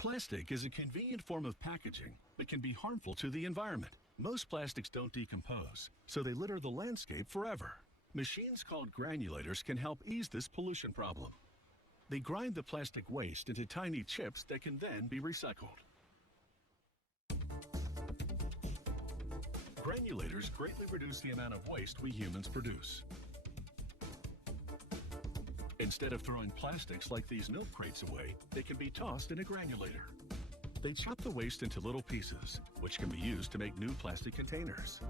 Plastic is a convenient form of packaging, but can be harmful to the environment. Most plastics don't decompose, so they litter the landscape forever. Machines called granulators can help ease this pollution problem. They grind the plastic waste into tiny chips that can then be recycled. Granulators greatly reduce the amount of waste we humans produce. Instead of throwing plastics like these milk crates away, they can be tossed in a granulator. They chop the waste into little pieces, which can be used to make new plastic containers.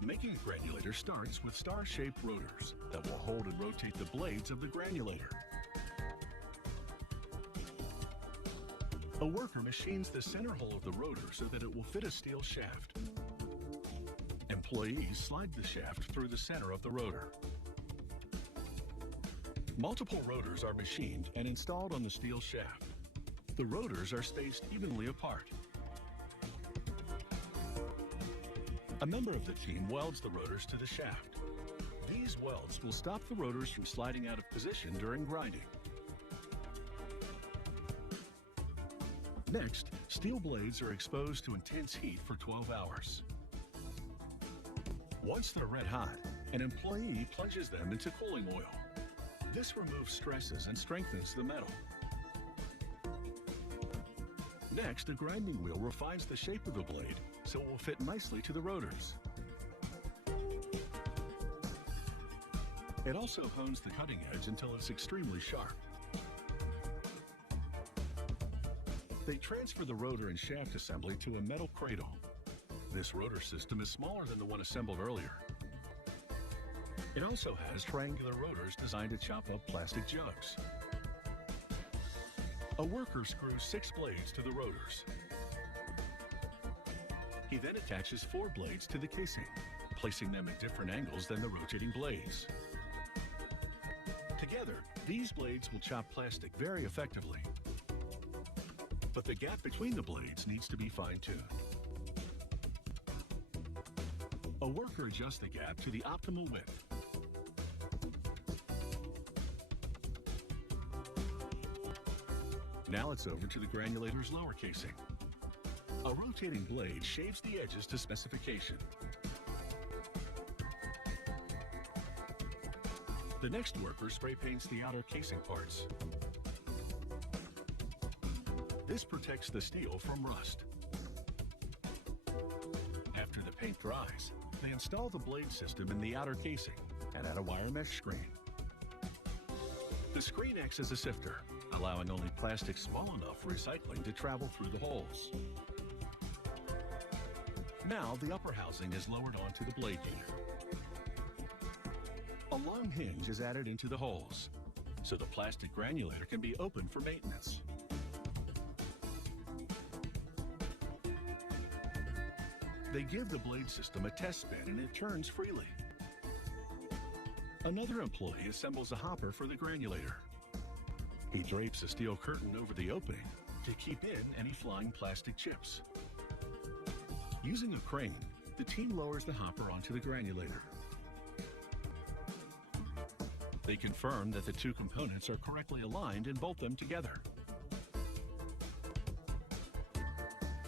Making a granulator starts with star-shaped rotors that will hold and rotate the blades of the granulator. A worker machines the center hole of the rotor so that it will fit a steel shaft. Employees slide the shaft through the center of the rotor. Multiple rotors are machined and installed on the steel shaft. The rotors are spaced evenly apart. A member of the team welds the rotors to the shaft. These welds will stop the rotors from sliding out of position during grinding. Next, steel blades are exposed to intense heat for 12 hours. Once they're red hot, an employee plunges them into cooling oil. This removes stresses and strengthens the metal. Next, a grinding wheel refines the shape of the blade so it will fit nicely to the rotors. It also hones the cutting edge until it's extremely sharp. They transfer the rotor and shaft assembly to a metal cradle. This rotor system is smaller than the one assembled earlier. It also has triangular rotors designed to chop up plastic jugs. A worker screws 6 blades to the rotors. He then attaches 4 blades to the casing, placing them at different angles than the rotating blades. Together, these blades will chop plastic very effectively. But the gap between the blades needs to be fine-tuned. A worker adjusts the gap to the optimal width. Now it's over to the granulator's lower casing. A rotating blade shaves the edges to specification. The next worker spray paints the outer casing parts. This protects the steel from rust. After the paint dries, they install the blade system in the outer casing and add a wire mesh screen. The screen acts as a sifter, allowing only plastic small enough for recycling to travel through the holes. Now the upper housing is lowered onto the blade unit. A long hinge is added into the holes, so the plastic granulator can be opened for maintenance. They give the blade system a test spin and it turns freely. Another employee assembles a hopper for the granulator. He drapes a steel curtain over the opening to keep in any flying plastic chips. Using a crane, the team lowers the hopper onto the granulator. They confirm that the 2 components are correctly aligned and bolt them together.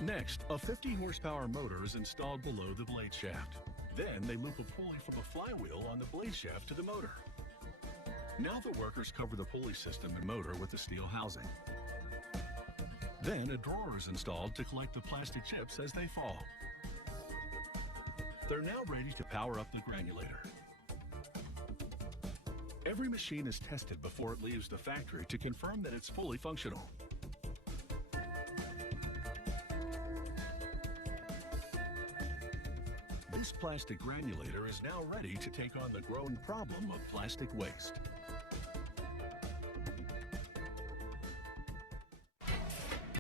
Next, a 50 horsepower motor is installed below the blade shaft. Then they loop a pulley from a flywheel on the blade shaft to the motor. Now the workers cover the pulley system and motor with the steel housing. Then a drawer is installed to collect the plastic chips as they fall. They're now ready to power up the granulator. Every machine is tested before it leaves the factory to confirm that it's fully functional. This plastic granulator is now ready to take on the growing problem of plastic waste.